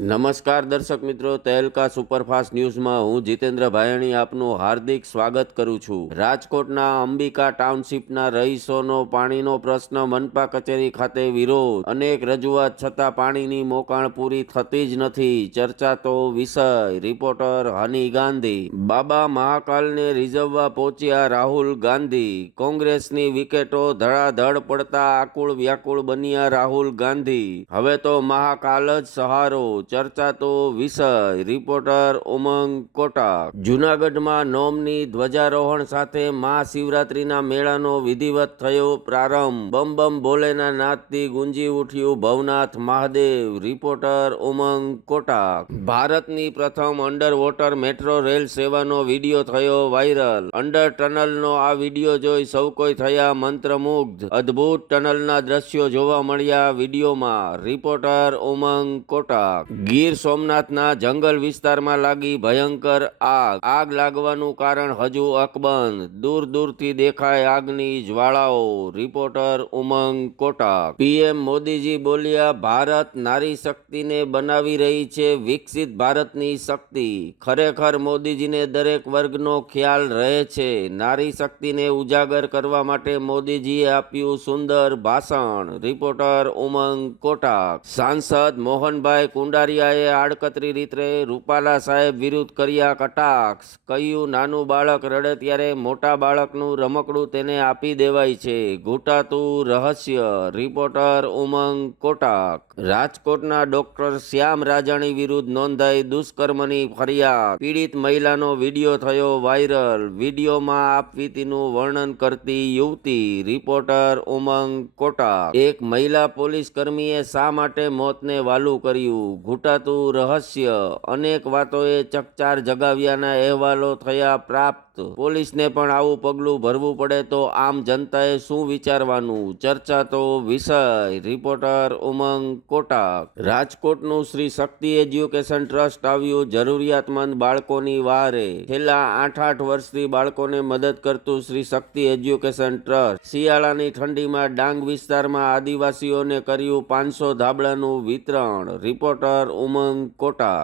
નમસ્કાર દર્શક મિત્રો, તહેલકા સુપરફાસ્ટ ન્યૂઝમાં હું જીતેન્દ્ર ભાયણી આપનું હાર્દિક સ્વાગત કરું છું। રાજકોટના અંબિકા ટાઉનશીપના રહીશોનો પાણીનો પ્રશ્ન મનપા કચેરી ખાતે વિરોધ। અનેક રજૂઆત છતાં પાણીની મોકાણ પૂરી થતી જ નથી, ચર્ચાતો વિષય। રિપોર્ટર હની ગાંધી। બાબા મહાકાલને રીઝવવા પહોંચ્યા રાહુલ ગાંધી। કોંગ્રેસની વિકેટો ધડાધડ પડતા આકુળ વ્યાકુળ બન્યા રાહુલ ગાંધી। હવે તો મહાકાલ જ સહારો, ચર્ચાતો વિષય। રિપોર્ટર ઉમંગ કોટા। જૂનાગઢમાં નોમની ધ્વજારોહણ સાથે મહાશિવરાત્રીના મેળાનો વિધિવત થયો પ્રારંભ। બમ બમ ભોલેના નાદથી ગુંજી ઉઠ્યું ભવનાથ મહાદેવ। રિપોર્ટર ઉમંગ કોટા। ભારતની પ્રથમ અંડર વોટર મેટ્રો રેલ સેવાનો વિડીયો થયો વાયરલ। અંડર ટનલનો આ વિડીયો જોઈ સૌ કોઈ થયા મંત્રમુગ્ધ। અદ્ભુત ટનલના દ્રશ્યો જોવા મળ્યા વિડીયોમાં। રિપોર્ટર ઉમંગ કોટા। ગીર સોમનાથના જંગલ વિસ્તારમાં લાગી ભયંકર આગ। આગ લાગવાનું કારણ હજુ અકબંધ। દૂર દૂરથી દેખાય આગની જ્વાળાઓ। રિપોર્ટર ઉમંગ કોટા। પીએમ મોદીજી બોલ્યા, ભારત નારી શક્તિને બનાવી રહી છે વિકસિત ભારતની શક્તિ। ખરેખર મોદીજીને દરેક વર્ગનો ખ્યાલ રહે છે। નારી શક્તિને ઉજાગર કરવા માટે મોદીજીએ આપ્યું સુંદર ભાષણ। રિપોર્ટર ઉમંગ કોટા। સાંસદ મોહનભાઈ કુંડારિયાએ આડકતરી રીતે રૂપાલા સાહેબ વિરુદ્ધ કર્યા કટાક્ષ। કહ્યું, નાનું બાળક રડે ત્યારે મોટા બાળકનું રમકડું તેને આપી દેવાય છે, ઘૂંટાતું રહસ્ય। રિપોર્ટર ઉમંગ કોટા। રાજકોટના ડોક્ટર શ્યામ રાજાણી વિરુદ્ધ નોંધાઈ દુષ્કર્મની ફરિયાદ। પીડિત મહિલાનો વિડીયો થયો વાયરલ। વિડીયોમાં આપવીતીનું વર્ણન કરતી યુવતી। રિપોર્ટર ઉમંગ કોટા। એક મહિલા પોલીસ કર્મીએ શા માટે મોતને વાલું કર્યું, ઘૂંટાતું રહસ્ય। અનેક વાતોએ ચકચાર જગાવ્યાના અહેવાલો થયા પ્રાપ્ત। પોલીસને પણ આવું પગલું ભરવું પડે તો આમ જનતાએ શું વિચારવાનું, ચર્ચાતો વિષય। રિપોર્ટર ઉમંગ કોટા। રાજકોટનું શ્રી શક્તિ એજ્યુકેશન ટ્રસ્ટ આવ્યું જરૂરિયાતમંદ બાળકોની વહારે। છેલ્લા 8 વર્ષથી બાળકોને મદદ કરતું શ્રી શક્તિ એજ્યુકેશન ટ્રસ્ટ શિયાળાની ઠંડીમાં ડાંગ વિસ્તારમાં આદિવાસીઓને કર્યું 500 ધાબળાનું વિતરણ। રિપોર્ટર ઉમંગ કોટા।